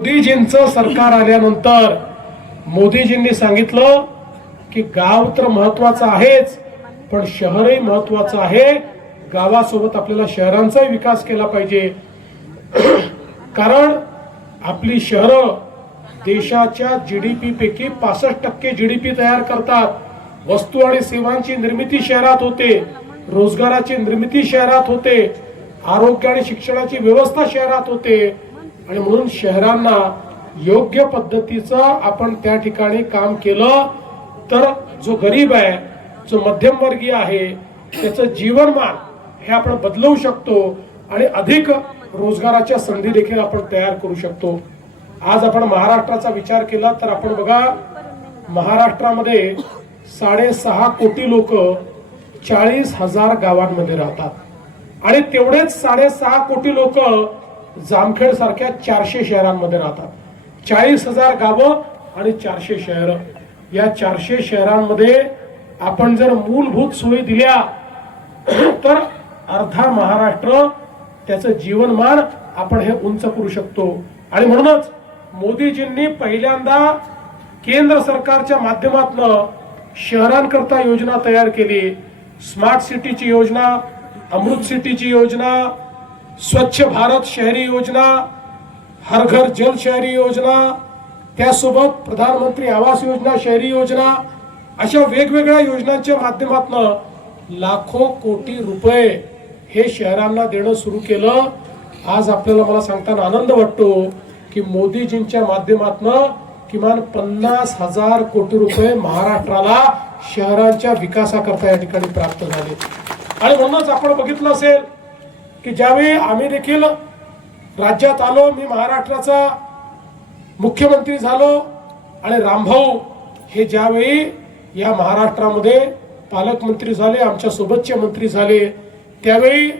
मोदीजींचं सरकार आल्यानंतर मोदीजींनी सांगितलं की गाव तर महत्वाचं आहेच पण शहरही महत्वाचं आहे. गावासोबत आपल्याला शहरांचाही विकास केला पाहिजे. कारण आपली शहरं देशाच्या जी डी पी पैकी पासष्ट टक्के जी डी पी तयार करतात. वस्तू आणि सेवांची निर्मिती शहरात होते रोजगाराची निर्मिती शहरात होते आरोग्य आणि शिक्षणाची व्यवस्था शहरात होते. आणि म्हणून शहरांना योग्य पद्धतीचं आपण त्या ठिकाणी काम केलं तर जो गरीब आहे जो मध्यमवर्गीय आहे त्याचं जीवनमान हे आपण बदलवू शकतो आणि अधिक रोजगाराच्या संधी देखील आपण तयार करू शकतो. आज आपण महाराष्ट्राचा विचार केला तर आपण बघा महाराष्ट्रामध्ये साडेसहा कोटी लोक चाळीस हजार गावांमध्ये राहतात. आणि तेवढेच साडेसहा कोटी लोक जामखेड सारख्या चारशे शहरांमध्ये राहतात. चाळीस हजार गावं आणि चारशे शहर. या चारशे शहरांमध्ये आपण जर मूलभूत सोयी दिल्या तर अर्धा महाराष्ट्र त्याचं जीवनमान आपण हे उंच करू शकतो. आणि म्हणूनच मोदीजींनी पहिल्यांदा केंद्र सरकारच्या माध्यमातून शहरांकरता योजना तयार केली. स्मार्ट सिटीची योजना अमृत सिटीची योजना स्वच्छ भारत शहरी योजना हर घर जल शहरी योजना त्यासोबत प्रधानमंत्री आवास योजना शहरी योजना अशा वेगवेगळ्या योजनांच्या माध्यमातून लाखो कोटी रुपये हे शहरांना देणं सुरू केलं. आज आपल्याला मला सांगताना आनंद वाटतो की मोदीजींच्या माध्यमातून किमान पन्नास हजार कोटी रुपये महाराष्ट्राला शहरांच्या विकासाकरता या ठिकाणी प्राप्त झाले. आणि म्हणूनच आपण बघितलं असेल की ज्यावेळी आम्ही देखील राज्यात आलो मी महाराष्ट्राचा मुख्यमंत्री झालो आणि रामभाऊ हे ज्यावेळी या महाराष्ट्रामध्ये पालकमंत्री झाले आमच्या सोबतचे मंत्री झाले त्यावेळी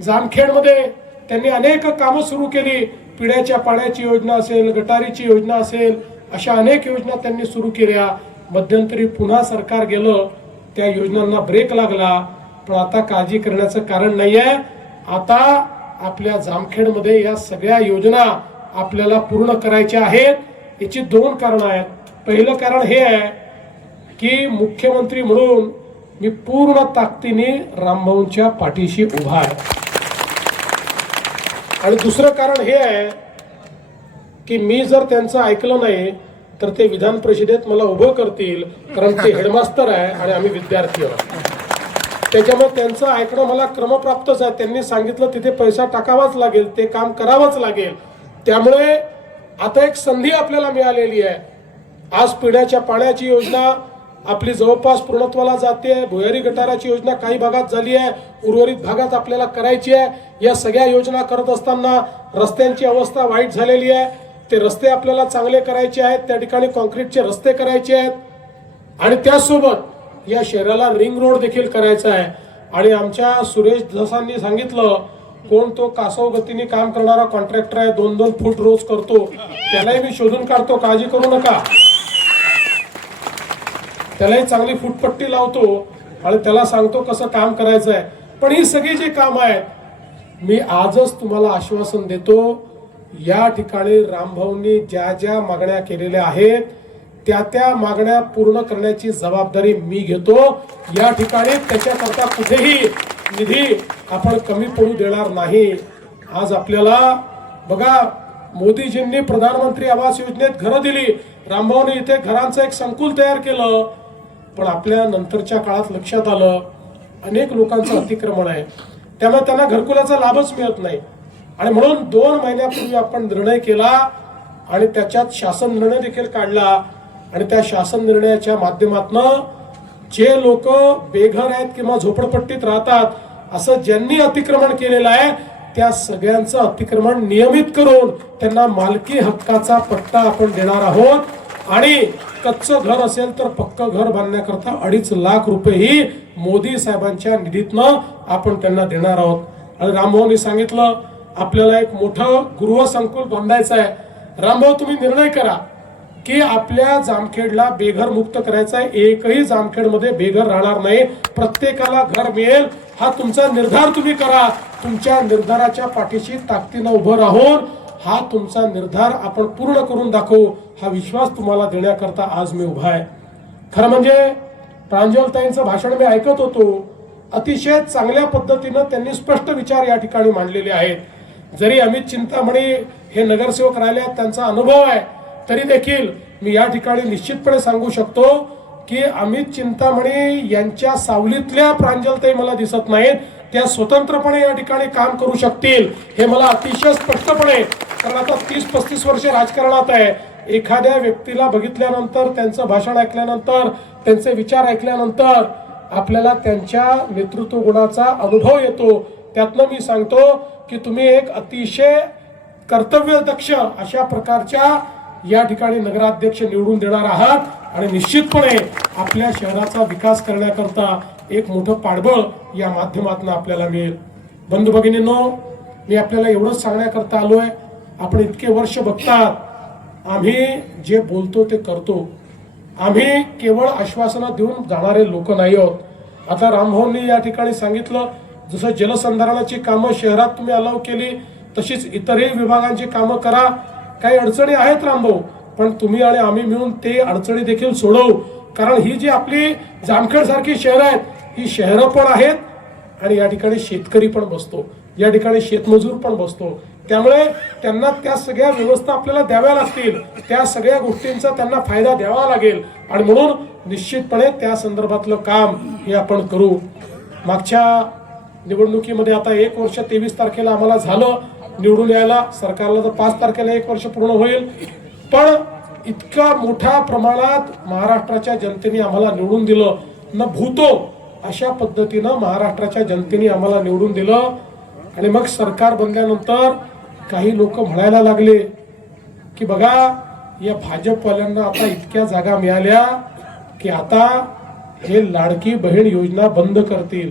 जामखेडमध्ये त्यांनी अनेक कामं सुरू केली. पिण्याच्या पाण्याची योजना असेल गटारीची योजना असेल अशा अनेक योजना त्यांनी सुरू केल्या. मध्यंतरी पुन्हा सरकार गेलं त्या योजनांना ब्रेक लागला. पण आता काळजी करण्याचं कारण नाही आहे आता आपल्या जामखेडमध्ये या सगळ्या योजना आपल्याला पूर्ण करायच्या आहेत. याची दोन कारण आहेत. पहिलं कारण हे आहे की मुख्यमंत्री म्हणून मी पूर्ण ताकदीने रामभाऊंच्या पाठीशी उभा आहे. आणि दुसरं कारण हे आहे की मी जर त्यांचं ऐकलं नाही तर ते विधान परिषदेत मला उभं करतील कारण ते हेडमास्तर आहे आणि आम्ही विद्यार्थी आहोत. त्याच्यामुळे त्यांचं ऐकणं मला क्रमप्राप्तच आहे. त्यांनी सांगितलं तिथे पैसा टाकावाच लागेल ते काम करावंच लागेल. त्यामुळे आता एक संधी आपल्याला मिळालेली आहे. आज पिण्याच्या पाण्याची योजना आपली जवळपास पूर्णत्वाला जाते भुयारी गटाराची योजना काही भागात झाली आहे. उर्वरित भागात आपल्याला करायची आहे. या सगळ्या योजना करत असताना रस्त्यांची अवस्था वाईट झालेली आहे. ते रस्ते आपल्याला चांगले करायचे आहेत. त्या ठिकाणी कॉन्क्रीटचे रस्ते करायचे आहेत. आणि त्याचसोबत या शहराला रिंग रोड देखील करायचा आहे. आणि आमच्या सुरेश धसांनी सांगितलं कोण तो कासव गतीने काम करणारा कॉन्ट्रॅक्टर आहे दोन दोन फूट रोज करतो. त्यालाही मी शोधून काढतो काळजी करू नका. त्यालाही चांगली फुटपट्टी लावतो आणि त्याला सांगतो कसं काम करायचं आहे पण ही सगळी जे काम आहेत मी आजच तुम्हाला आश्वासन देतो या ठिकाणी रामभाऊंनी ज्या ज्या मागण्या केलेल्या आहेत त्या त्या मागण्या पूर्ण करण्याची जबाबदारी मी घेतो. या ठिकाणी त्याच्याकरता कुठेही निधी आपण कमी पडू देणार नाही. आज आपल्याला बघा मोदीजींनी प्रधानमंत्री आवास योजनेत घरं दिली. रामभाऊने इथे घरांचं एक संकुल तयार केलं. पण आपल्या नंतरच्या काळात लक्षात आलं अनेक लोकांचं अतिक्रमण आहे. त्यामुळे त्यांना घरकुलाचा लाभच मिळत नाही. आणि म्हणून दोन महिन्यापूर्वी आपण निर्णय केला आणि त्याच्यात शासन निर्णय देखील काढला. आणि त्या शासन निर्णयाच्या माध्यमातून जे लोक बेघर आहेत किंवा झोपडपट्टीत राहतात असं ज्यांनी अतिक्रमण केलेलं आहे त्या सगळ्यांचं अतिक्रमण नियमित करून त्यांना मालकी हक्काचा पट्टा आपण देणार आहोत. आणि कच्चं घर असेल तर पक्क घर बांधण्याकरता अडीच लाख रुपयेही मोदी साहेबांच्या निधीतनं आपण त्यांना देणार आहोत. आणि रामभाऊनी सांगितलं आपल्याला एक मोठं गृहसंकुल बांधायचं आहे. रामभाऊ तुम्ही निर्णय करा. की आपल्या जामखेडला बेघर मुक्त करायचा आहे. एकही जामखेडमध्ये बेघर राहणार नाही. प्रत्येकाला घर मिळेल. हा तुमचा निर्धार तुम्ही करा. तुमच्या निर्धाराच्या पाठीशी ताकदीनं उभं राहून हा तुमचा निर्धार आपण पूर्ण करून दाखवू. हा विश्वास तुम्हाला देण्याकरता आज मी उभा आहे. खरं म्हणजे प्रांजलताईंचं भाषण मी ऐकत होतो. अतिशय चांगल्या पद्धतीनं त्यांनी स्पष्ट विचार या ठिकाणी मांडलेले आहेत. जरी अमित चिंतामणी हे नगरसेवक राहिले त्यांचा अनुभव आहे. तरी देखील मी या ठिकाणी निश्चितपणे सांगू शकतो की अमित चिंतामणी यांच्या सावलीतल्या प्रांजलताई मला दिसत नाहीत. त्या स्वतंत्रपणे या ठिकाणी काम करू शकतील हे मला अतिशय स्पष्टपणे कारण आता तीस पस्तीस वर्षे राजकारणात आहे. एखाद्या व्यक्तीला बघितल्यानंतर त्यांचं भाषण ऐकल्यानंतर त्यांचे विचार ऐकल्यानंतर आपल्याला त्यांच्या नेतृत्व गुणाचा अनुभव येतो. त्यातनं मी सांगतो की तुम्ही एक अतिशय कर्तव्यदक्ष अशा प्रकारच्या या ठिकाणी नगराध्यक्ष निवडून देणार आहात. आणि निश्चितपणे आपल्या शहराचा विकास करण्याकरता एक मोठं पाठबळ या माध्यमातून आपल्याला मिळेल. बंधू भगिनींनो मी आपल्याला एवढंच सांगण्याकरता आहे आपण इतके वर्ष बघतात. आम्ही जे बोलतो ते करतो. आम्ही केवळ आश्वासनं देऊन जाणारे लोक नाही आहोत. आता रामभाऊंनी या ठिकाणी सांगितलं जसं जलसंधारणाची कामं शहरात तुम्ही अलाव केली तशीच इतरही विभागांची कामं करा. काही अडचणी आहेत रामभाऊ पण तुम्ही आणि आम्ही मिळून ते अडचणी देखील सोडवू. कारण ही जी आपली जामखेड सारखी शहरं आहेत ही शहरं पण आहेत आणि या ठिकाणी शेतकरी पण बसतो. या ठिकाणी शेतमजूर पण बसतो. त्यामुळे त्यांना त्या सगळ्या व्यवस्था आपल्याला द्याव्या लागतील. त्या सगळ्या गोष्टींचा त्यांना फायदा द्यावा लागेल. आणि म्हणून निश्चितपणे त्या संदर्भातलं काम हे आपण करू. मागच्या निवडणुकीमध्ये आता एक वर्ष तेवीस तारखेला आम्हाला झालं. निवडून यायला सरकारला तर पाच तारखेला एक वर्ष पूर्ण होईल. पण इतका मोठ्या प्रमाणात महाराष्ट्राच्या जनतेने आम्हाला निवडून दिलं. न भूतो अशा पद्धतीनं महाराष्ट्राच्या जनतेने आम्हाला निवडून दिलं. आणि मग सरकार बनल्यानंतर काही लोक म्हणायला लागले की बघा या भाजपवाल्यांना आता इतक्या जागा मिळाल्या की आता हे लाडकी बहीण योजना बंद करतील.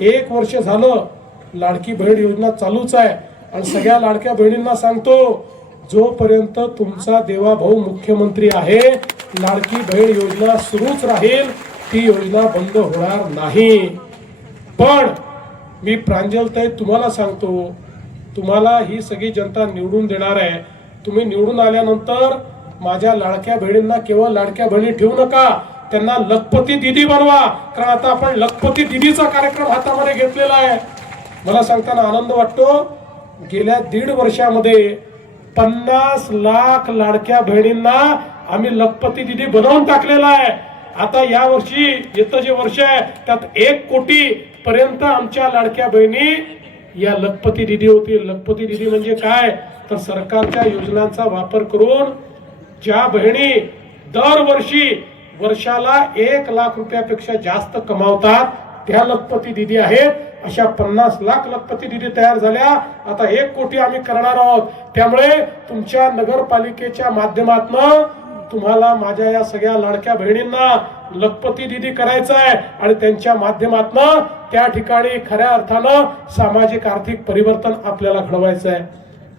एक वर्ष झालं लाडकी बहीण योजना चालूच आहे. आणि सगळ्या लाडक्या बहिणींना सांगतो जोपर्यंत तुमचा देवाभाऊ मुख्यमंत्री आहे लाडकी बहीण योजना सुरूच राहील ती योजना बंद होणार नाही. पण मी प्रांजलताई तुम्हाला सांगतो तुम्हाला ही सगळी जनता निवडून देणार आहे. तुम्ही निवडून आल्यानंतर माझ्या लाडक्या बहिणींना केवळ लाडक्या बहिणी ठेवू नका त्यांना लखपती दिदी बनवा कारण आता आपण लखपती दिदीचा कार्यक्रम हातामध्ये घेतलेला आहे. मला सांगताना आनंद वाटतो गेल्या दीड वर्षामध्ये पन्नास लाख लाडक्या बहिणींना आम्ही लखपती दिदी बनवून टाकलेला आहे. आता या वर्षी येतं जे वर्ष आहे त्यात एक कोटी पर्यंत आमच्या लाडक्या बहिणी या लखपती दिदी होतील लखपती दिदी म्हणजे काय? तर सरकारच्या योजनांचा वापर करून ज्या बहिणी दरवर्षी वर्षाला एक लाख रुपयापेक्षा जास्त कमावतात त्या लखपती दिदी आहेत. अशा पन्नास लाख लखपती दिदी तयार झाल्या. आता एक कोटी आम्ही करणार आहोत. त्यामुळे तुमच्या नगरपालिकेच्या माध्यमातनं तुम्हाला माझ्या या सगळ्या लाडक्या बहिणींना लखपती दिदी करायचं आहे आणि त्यांच्या माध्यमातनं त्या ठिकाणी खऱ्या अर्थानं सामाजिक आर्थिक परिवर्तन आपल्याला घडवायचं आहे.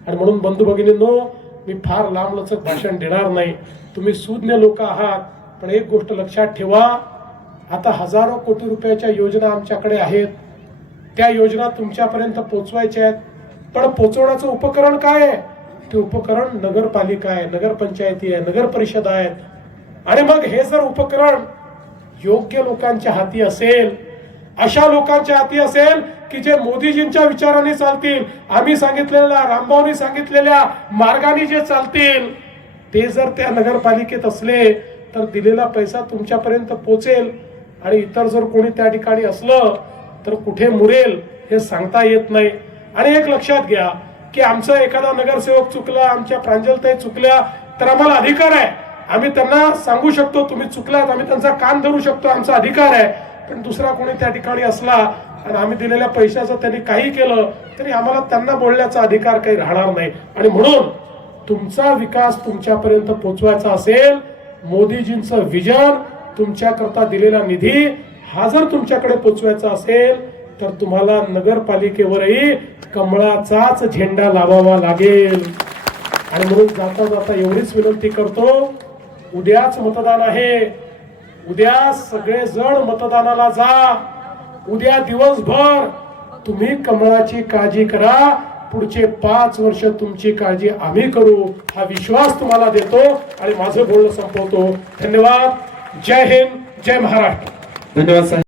आणि म्हणून बंधू भगिनींनो मी फार लांबलचक भाषण देणार नाही. तुम्ही सुज्ञ लोक आहात पण एक गोष्ट लक्षात ठेवा. आता हजारो कोटी रुपयाच्या योजना आमच्याकडे आहेत. त्या योजना तुमच्यापर्यंत पोचवायच्या आहेत. पण पोचवण्याचं उपकरण काय आहे? ते उपकरण नगरपालिका आहे नगरपंचायती आहे नगर परिषद आहेत. आणि मग हे जर उपकरण योग्य लोकांच्या हाती असेल अशा लोकांच्या हाती असेल की जे मोदीजींच्या विचाराने चालतील आम्ही सांगितलेल्या रामभाऊनी सांगितलेल्या मार्गाने जे चालतील ते जर त्या नगरपालिकेत असले तर दिलेला पैसा तुमच्यापर्यंत पोचेल. आणि इतर जर कोणी त्या ठिकाणी असलं तर कुठे मुरेल हे सांगता येत नाही. आणि एक लक्षात घ्या की आमचा एखादा नगरसेवक चुकला आमच्या प्रांजलताई चुकल्या तर आम्हाला अधिकार आहे. आम्ही त्यांना सांगू शकतो तुम्ही चुकलात आम्ही त्यांचा कान धरू शकतो आमचा अधिकार आहे. पण दुसरा कोणी त्या ठिकाणी असला आणि आम्ही दिलेल्या पैशाचं त्यांनी काही केलं तरी आम्हाला त्यांना बोलण्याचा अधिकार काही राहणार नाही. आणि म्हणून तुमचा विकास तुमच्यापर्यंत पोचवायचा असेल मोदीजींचं विजन तुमच्याकरता दिलेला निधी हा जर तुमच्याकडे पोचवायचा असेल तर तुम्हाला नगरपालिकेवरही कमळाचाच झेंडा लावावा लागेल. आणि म्हणून जाता जाता एवढीच विनंती करतो उद्याच मतदान आहे. उद्या सगळे जण मतदानाला जा. उद्या दिवसभर तुम्ही कमळाची काळजी करा. पुढचे पाच वर्ष तुमची काळजी आम्ही करू. हा विश्वास तुम्हाला देतो आणि माझं बोलणं संपवतो. धन्यवाद. जय हिंद. जय महाराष्ट्र. धन्यवाद साहेब